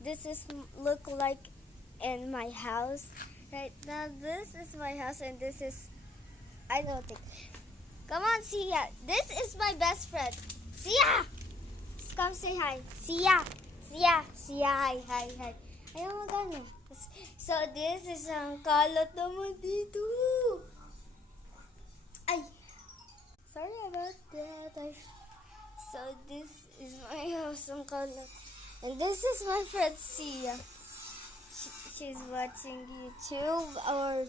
this is look like in my house. Right now, this is my house, and this is, I don't think. Come on, Sia. This is my best friend. Sia! Come say hi. Sia! Sia! Sia, hi, hi, hi. Ayaw mo gano'n. So, this is ang kalat naman dito. Ay! Sorry about that. So, this is my house ang kalat. And this is my friend, Sia. She's watching YouTube or...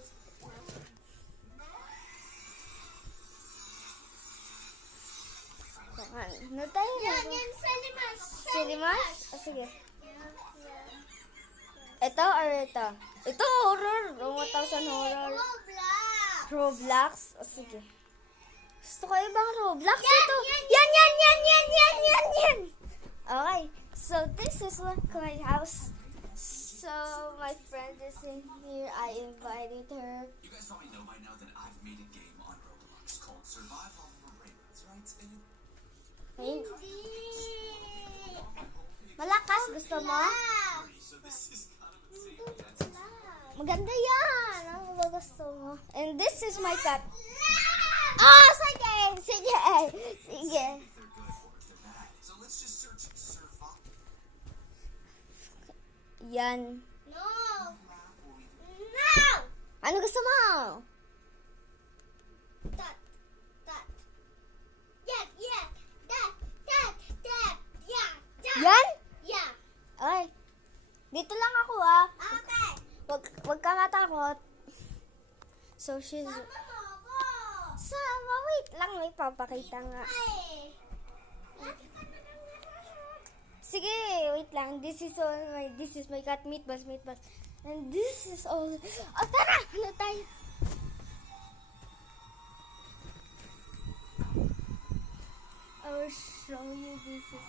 Ano tayo? Yan, Salimas. Silimas? Oh, sige. Ito or ito? Ito, horror. 1,000 horror. Roblox. Roblox? O, sige. Gusto ko ibang Roblox. Yan, Ito. yan, Yan. Okay. So, this is like my house. So, my friend is in here. I invited her. You guys probably know by now that I've made a game on Roblox called Survival for Rainbows, right? Ayun. Hindi. Malakas. Gusto mo? So this is kind of insane. Maganda yan. Ano ba gusto mo? And this is my cat. Oh, sige. Sige. If they're good or if they're bad. So let's just search survival. Yan. No. No. Ano gusto mo? That. Yeah. That. Yeah. Yan? Yeah. Okay. Dito lang ako ah. Okay. Wag ka matakot. So she's... Sama mo ako. Sama, wait lang. May papakita nga. Ay. Sige, wait lang. This is my cat, Meatballs. And this is all... Oh, tara! Ano tayo? I will show you this is...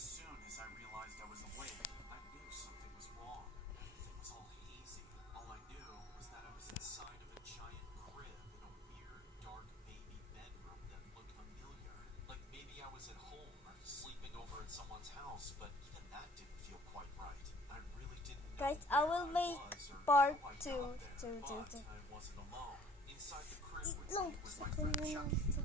As soon as I realized I was awake, I knew something was wrong. Everything was all hazy. All I knew was that I was inside of a giant crib in a weird, dark baby bedroom that looked familiar. Like maybe I was at home or sleeping over at someone's house, but even that didn't feel quite right. I really didn't know Guys, I will where make was or part how I got 2. there, but I wasn't alone. Inside the crib with Long me was my friend Chucky.